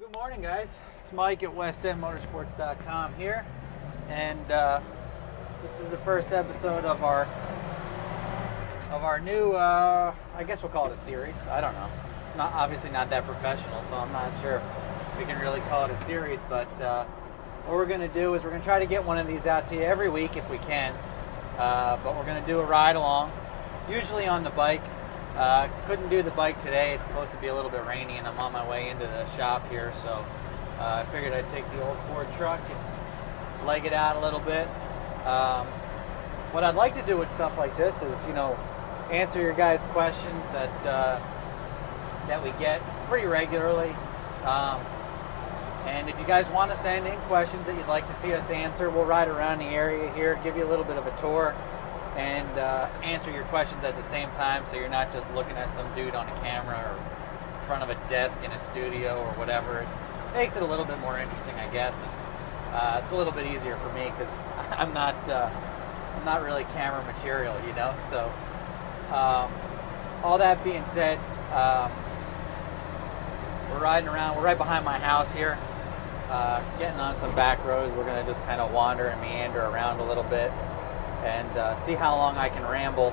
Good morning, guys. It's Mike at westendmotorsports.com here, and this is the first episode of our new, I guess we'll call it a series. I don't know. It's not obviously not that professional, so I'm not sure if we can really call it a series. But what we're going to do is we're going to try to get one of these out to you every week if we can. But we're going to do a ride along, usually on the bike. Couldn't do the bike today. It's supposed to be a little bit rainy, and I'm on my way into the shop here, so I figured I'd take the old Ford truck and leg it out a little bit. What I'd like to do with stuff like this is, answer your guys' questions that we get pretty regularly. And if you guys want to send in questions that you'd like to see us answer, we'll ride around the area here, give you a little bit of a tour, and answer your questions at the same time, so you're not just looking at some dude on a camera or in front of a desk in a studio or whatever. It makes it a little bit more interesting, I guess, and it's a little bit easier for me because I'm not really camera material, So all that being said, we're riding around. We're right behind my house here, getting on some back roads. We're going to just kind of wander and meander around a little bit and see how long I can ramble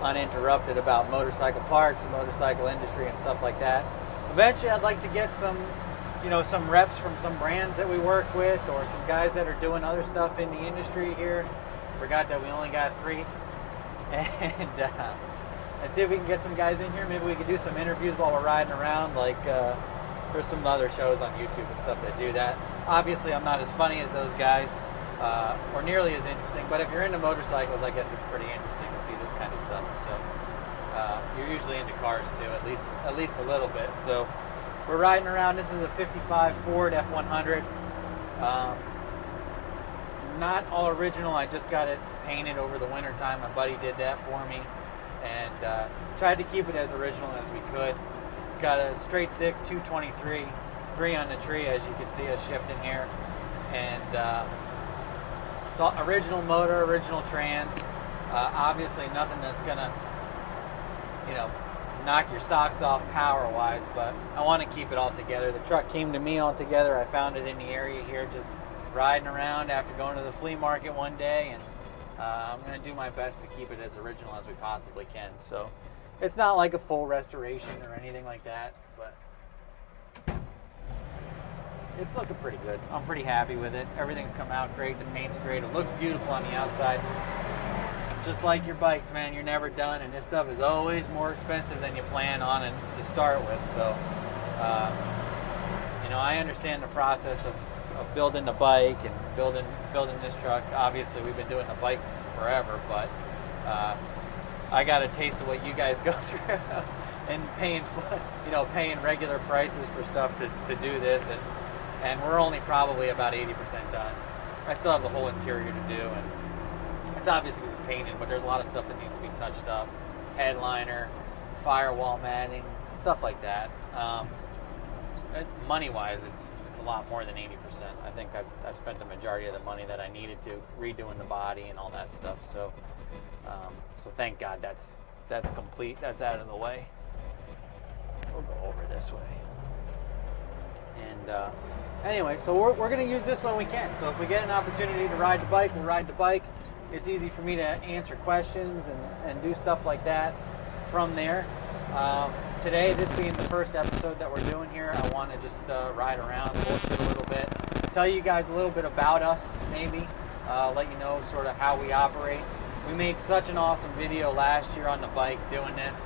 uninterrupted about motorcycle parts, the motorcycle industry, and stuff like that. Eventually, I'd like to get some reps from some brands that we work with, or some guys that are doing other stuff in the industry here. Forgot that we only got 3, and see if we can get some guys in here. Maybe we could do some interviews while we're riding around. Like there's some other shows on YouTube and stuff that do that. Obviously, I'm not as funny as those guys. Or nearly as interesting, but if you're into motorcycles, I guess it's pretty interesting to see this kind of stuff. So you're usually into cars too, at least a little bit. So we're riding around. This is a '55 Ford F100. Not all original. I just got it painted over the winter time. My buddy did that for me, and tried to keep it as original as we could. It's got a straight 6 223, 3 on the tree, as you can see us shifting here, and it's all original motor, original trans. Obviously nothing that's gonna, knock your socks off power-wise, but I want to keep it all together. The truck came to me all together. I found it in the area here, just riding around after going to the flea market one day, and I'm gonna do my best to keep it as original as we possibly can. So it's not like a full restoration or anything like that, but it's looking pretty good. I'm pretty happy with it. Everything's come out great. The paint's great. It looks beautiful on the outside. Just like your bikes, man, you're never done, and this stuff is always more expensive than you plan on it to start with. So, I understand the process of building the bike and building this truck. Obviously, we've been doing the bikes forever, but I got a taste of what you guys go through and paying regular prices for stuff to do this, and we're only probably about 80% done. I still have the whole interior to do, and it's obviously painted, but there's a lot of stuff that needs to be touched up. Headliner, firewall matting, stuff like that. Money-wise, it's a lot more than 80%. I think I've spent the majority of the money that I needed to redoing the body and all that stuff. So, so thank God that's complete. That's out of the way. We'll go over this way. And anyway, so we're going to use this when we can. So if we get an opportunity to ride the bike, we'll ride the bike. It's easy for me to answer questions and do stuff like that from there. Today, this being the first episode that we're doing here, I want to just ride around, bullshit a little bit, tell you guys a little bit about us, maybe, let you know sort of how we operate. We made such an awesome video last year on the bike doing this,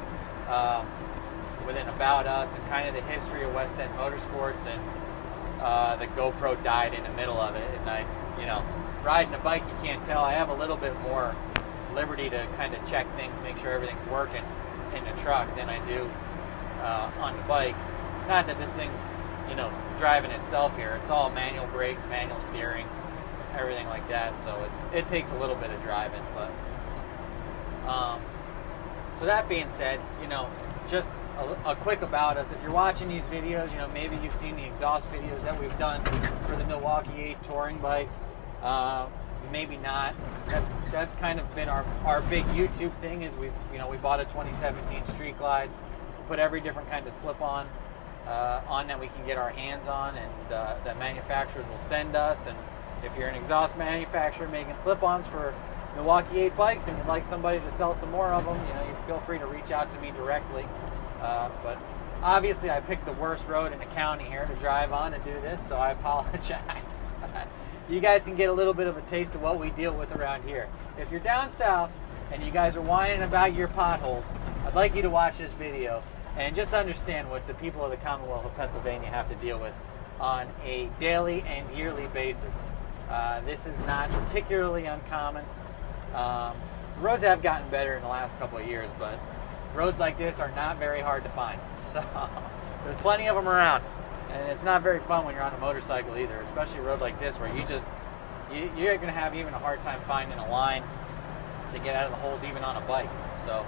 with an about us and kind of the history of West End Motorsports, and the GoPro died in the middle of it, and riding a bike, you can't tell. I have a little bit more liberty to kind of check things, make sure everything's working in the truck than I do on the bike. Not that this thing's, driving itself here. It's all manual brakes, manual steering, everything like that. So it takes a little bit of driving. But so that being said, just a quick about us. If you're watching these videos, maybe you've seen the exhaust videos that we've done for the Milwaukee 8 touring bikes. Maybe not. That's kind of been our big YouTube thing. Is we bought a 2017 Street Glide, we put every different kind of slip-on on that we can get our hands on, and that manufacturers will send us. And if you're an exhaust manufacturer making slip-ons for Milwaukee 8 bikes and you'd like somebody to sell some more of them, you feel free to reach out to me directly. But obviously I picked the worst road in the county here to drive on and do this, so I apologize. You guys can get a little bit of a taste of what we deal with around here. If you're down south and you guys are whining about your potholes, I'd like you to watch this video and just understand what the people of the Commonwealth of Pennsylvania have to deal with on a daily and yearly basis. This is not particularly uncommon. Roads have gotten better in the last couple of years, but roads like this are not very hard to find. So there's plenty of them around, and it's not very fun when you're on a motorcycle either, especially a road like this where you're going to have even a hard time finding a line to get out of the holes even on a bike. So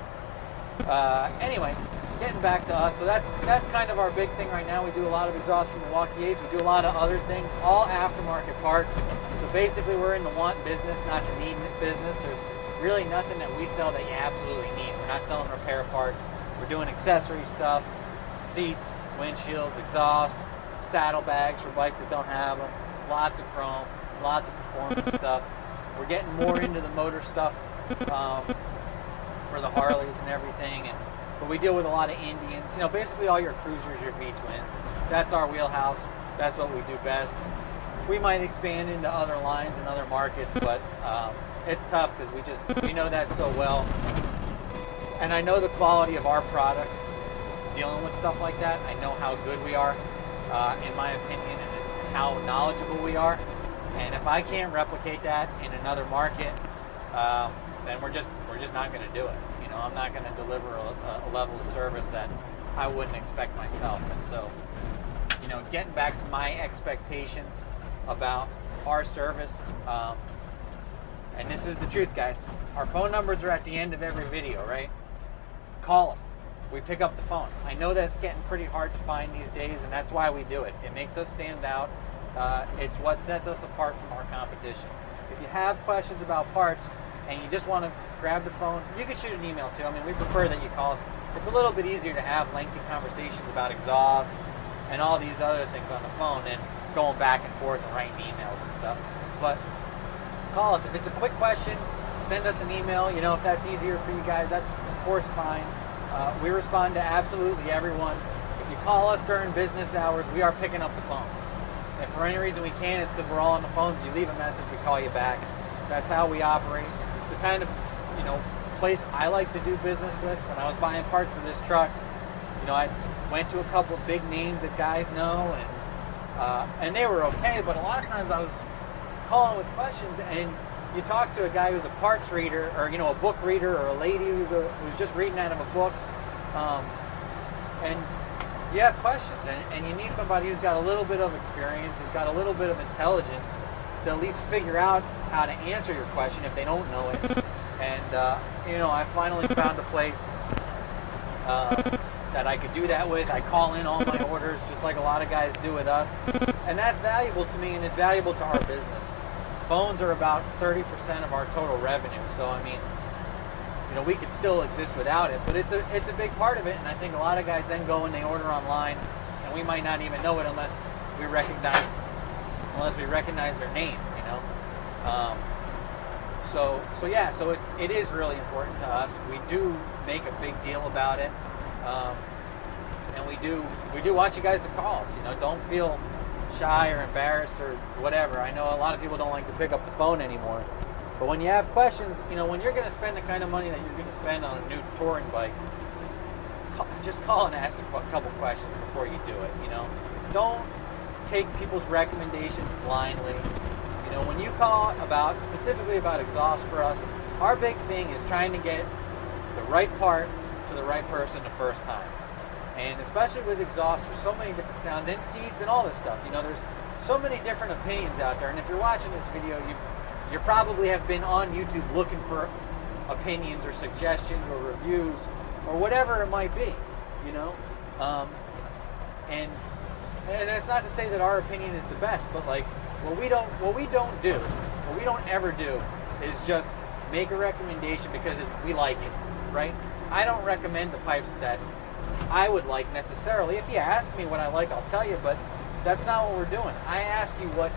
anyway, getting back to us, so that's kind of our big thing right now. We do a lot of exhaust from Milwaukee 8s. We do a lot of other things, all aftermarket parts. So basically we're in the want business, not the need business. There's really nothing that we sell that you absolutely need. We're not selling repair parts. We're doing accessory stuff, seats, windshields, exhaust, saddlebags for bikes that don't have them, lots of chrome, lots of performance stuff. We're getting more into the motor stuff for the Harleys and everything, but we deal with a lot of Indians, basically all your cruisers, your V-twins. That's our wheelhouse. That's what we do best. We might expand into other lines and other markets, but it's tough because we know that so well. And I know the quality of our product dealing with stuff like that. I know how good we are, in my opinion, and how knowledgeable we are. And if I can't replicate that in another market, then we're just not going to do it. I'm not going to deliver a level of service that I wouldn't expect myself. And so, getting back to my expectations about our service, and this is the truth, guys. Our phone numbers are at the end of every video, right? Call us. We pick up the phone. I know that's getting pretty hard to find these days, and that's why we do it. It makes us stand out. It's what sets us apart from our competition. If you have questions about parts and you just want to grab the phone, you can shoot an email too. We prefer that you call us. It's a little bit easier to have lengthy conversations about exhaust and all these other things on the phone than going back and forth and writing emails and stuff. But call us. If it's a quick question, send us an email. If that's easier for you guys, that's of course fine. We respond to absolutely everyone. If you call us during business hours, we are picking up the phones. If for any reason we can't, it's because we're all on the phones. You leave a message, we call you back. That's how we operate. It's the kind of place I like to do business with. When I was buying parts for this truck, I went to a couple of big names that guys know, and they were okay. But a lot of times I was calling with questions, and you talk to a guy who's a parts reader, or a book reader, or a lady who's just reading out of a book, and you have questions, and you need somebody who's got a little bit of experience, who's got a little bit of intelligence to at least figure out how to answer your question if they don't know it. And I finally found a place that I could do that with. I call in all my orders just like a lot of guys do with us, and that's valuable to me, and it's valuable to our business. Phones are about 30% of our total revenue, so we could still exist without it, but it's a big part of it. And I think a lot of guys then go and they order online, and we might not even know it unless we recognize their name. So it is really important to us. We do make a big deal about it, and we do want you guys to call us. Don't feel shy or embarrassed or whatever. I know a lot of people don't like to pick up the phone anymore, but when you have questions, when you're going to spend the kind of money that you're going to spend on a new touring bike, just call and ask a couple questions before you do it. Don't take people's recommendations blindly. When you call specifically about exhaust for us, our big thing is trying to get the right part to the right person the first time. And especially with exhaust, there's so many different sounds and seats and all this stuff. There's so many different opinions out there. And if you're watching this video, you probably have been on YouTube looking for opinions or suggestions or reviews or whatever it might be. And it's not to say that our opinion is the best, but what we don't ever do is just make a recommendation because we like it, right? I don't recommend the pipes that I would like necessarily. If you ask me what I like, I'll tell you, but that's not what we're doing. I ask you what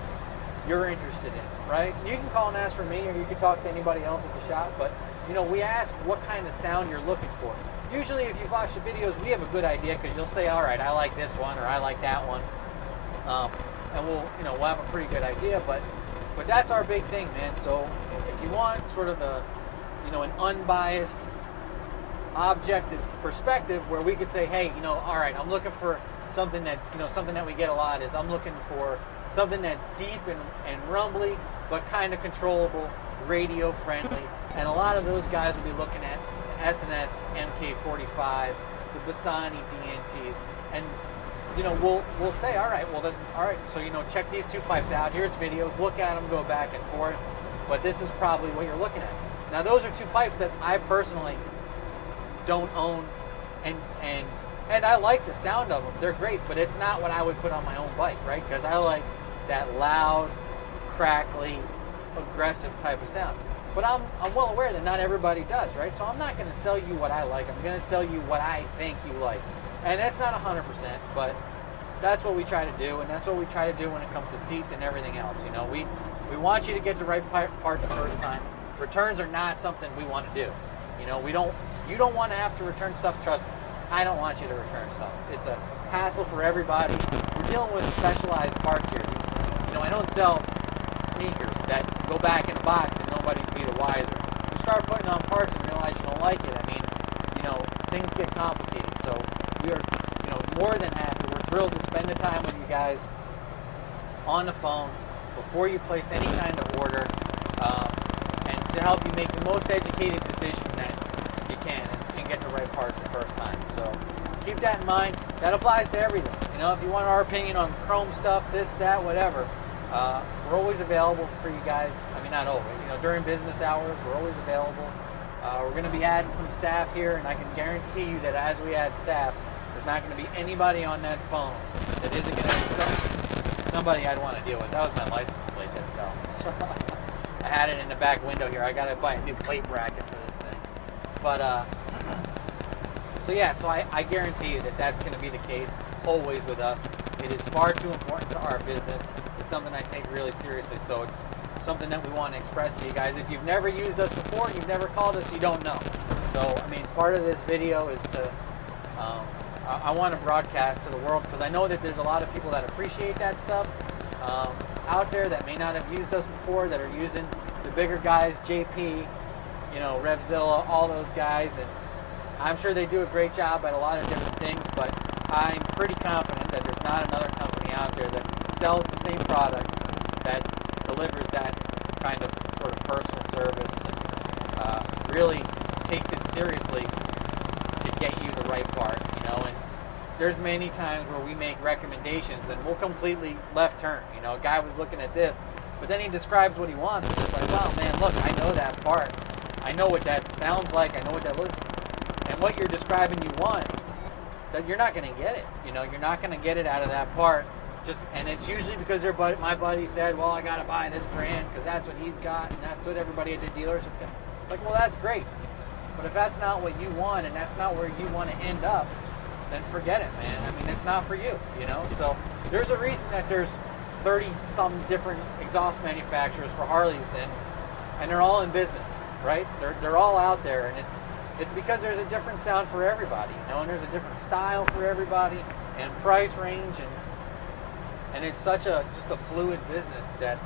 you're interested in, right? You can call and ask for me, or you can talk to anybody else at the shop, but you know, we ask what kind of sound you're looking for. Usually if you watch the videos, we have a good idea, because you'll say, all right, I like this one, or I like that one, and we'll have a pretty good idea, but that's our big thing, man. So if you want sort of an unbiased, objective perspective where we could say, hey, all right, I'm looking for something that's, something that we get a lot is I'm looking for something that's deep and rumbly, but kind of controllable, radio friendly. And a lot of those guys will be looking at S&S MK45s, the Bassani DNTs, and we'll say, all right, so check these two pipes out. Here's videos. Look at them, go back and forth. But this is probably what you're looking at. Now, those are two pipes that I personally don't own, and I like the sound of them. They're great, but it's not what I would put on my own bike, right? Because I like that loud, crackly, aggressive type of sound. But I'm well aware that not everybody does, right? So I'm not going to sell you what I like. I'm going to sell you what I think you like. And that's not 100%, but that's what we try to do, and that's what we try to do when it comes to seats and everything else. We want you to get the right part the first time. Returns are not something we want to do. You don't want to have to return stuff. Trust me, I don't want you to return stuff. It's a hassle for everybody. We're dealing with specialized parts here. I don't sell sneakers that go back in a box and nobody can be the wiser. You start putting on parts and realize you don't like it. Things get complicated. So we are, more than happy. We're thrilled to spend the time with you guys on the phone before you place any kind of order, and to help you make the most educated decision that you can and get the right parts the first time. So keep that in mind. That applies to everything. If you want our opinion on chrome stuff, this, that, whatever, we're always available for you guys. Not always. During business hours, we're always available. We're going to be adding some staff here, and I can guarantee you that as we add staff, there's not going to be anybody on that phone that isn't going to be somebody I'd want to deal with. That was my license plate that fell. So I had it in the back window here. I got to buy a new plate bracket for this thing. But so I guarantee you that that's going to be the case always with us. It is far too important to our business. It's something I take really seriously. So it's something that we want to express to you guys. If you've never used us before, you've never called us, you don't know. So, part of this video is to, I want to broadcast to the world, because I know that there's a lot of people that appreciate that stuff out there that may not have used us before, that are using the bigger guys, JP, Revzilla, all those guys, and I'm sure they do a great job at a lot of different things, but I'm pretty confident that there's not another company out there that sells the same product that delivers that kind of sort of personal service and really takes it seriously to get you the right part, and there's many times where we make recommendations and we'll completely left turn. A guy was looking at this, but then he describes what he wants. It's like, wow, man, look, I know that part. I know what that sounds like. I know what that looks like. And what you're describing you want, that you're not going to get it. You're not going to get it out of that part. And it's usually because my buddy said, well, I got to buy this brand because that's what he's got, and that's what everybody at the dealership got. Like, well, that's great. But if that's not what you want, and that's not where you want to end up, then forget it, man. It's not for you, So there's a reason that there's 30-some different exhaust manufacturers for Harleys, and they're all in business, right? They're all out there, and it's because there's a different sound for everybody, and there's a different style for everybody, and price range, and it's such just a fluid business that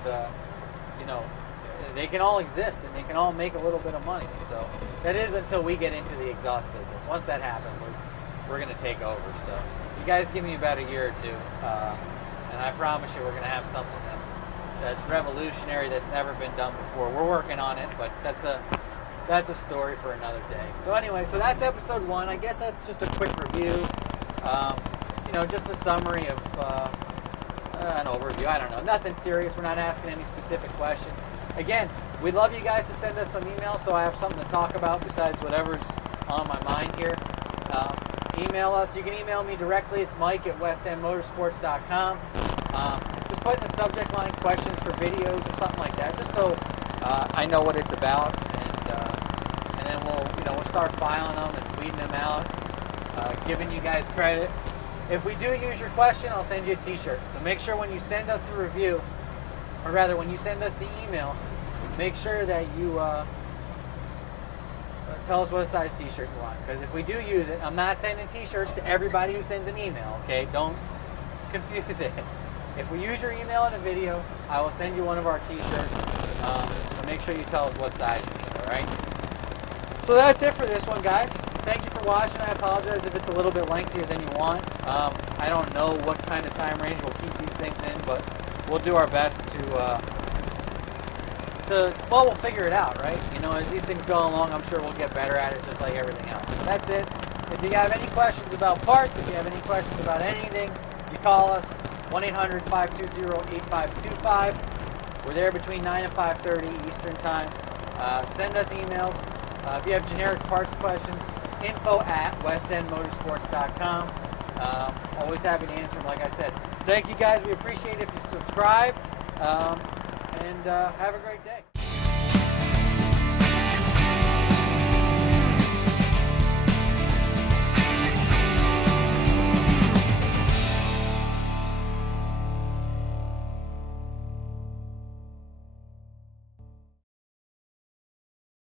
they can all exist and they can all make a little bit of money. So that is until we get into the exhaust business. Once that happens, we're going to take over. So you guys give me about a year or two, and I promise you we're going to have something that's revolutionary, that's never been done before. We're working on it, but that's a story for another day. So anyway, so that's episode 1. I guess that's just a quick review. Just a summary of an overview. I don't know. Nothing serious. We're not asking any specific questions. Again, we'd love you guys to send us some emails so I have something to talk about besides whatever's on my mind here. Email us. You can email me directly. It's mike@westendmotorsports.com. Just put in the subject line questions for videos or something like that, just so I know what it's about, and then we'll start filing them and weeding them out. giving you guys credit. If we do use your question, I'll send you a t-shirt. So make sure when you send us the review, or rather when you send us the email, make sure that you tell us what size t-shirt you want. Because if we do use it, I'm not sending t-shirts to everybody who sends an email, okay? Don't confuse it. If we use your email in a video, I will send you one of our t-shirts. So make sure you tell us what size you need, all right? So that's it for this one, guys. Thank you for watching. I apologize if it's a little bit lengthier than you want. I don't know what kind of time range we'll keep these things in, but we'll do our best well, we'll figure it out, right? You know, as these things go along, I'm sure we'll get better at it just like everything else. So that's it. If you have any questions about parts, if you have any questions about anything, you call us, 1-800-520-8525. We're there between 9 and 5:30 Eastern Time. Send us emails. If you have generic parts questions, info@westendmotorsports.com. Always happy to answer them, like I said. Thank you guys. We appreciate it if you subscribe. And have a great day.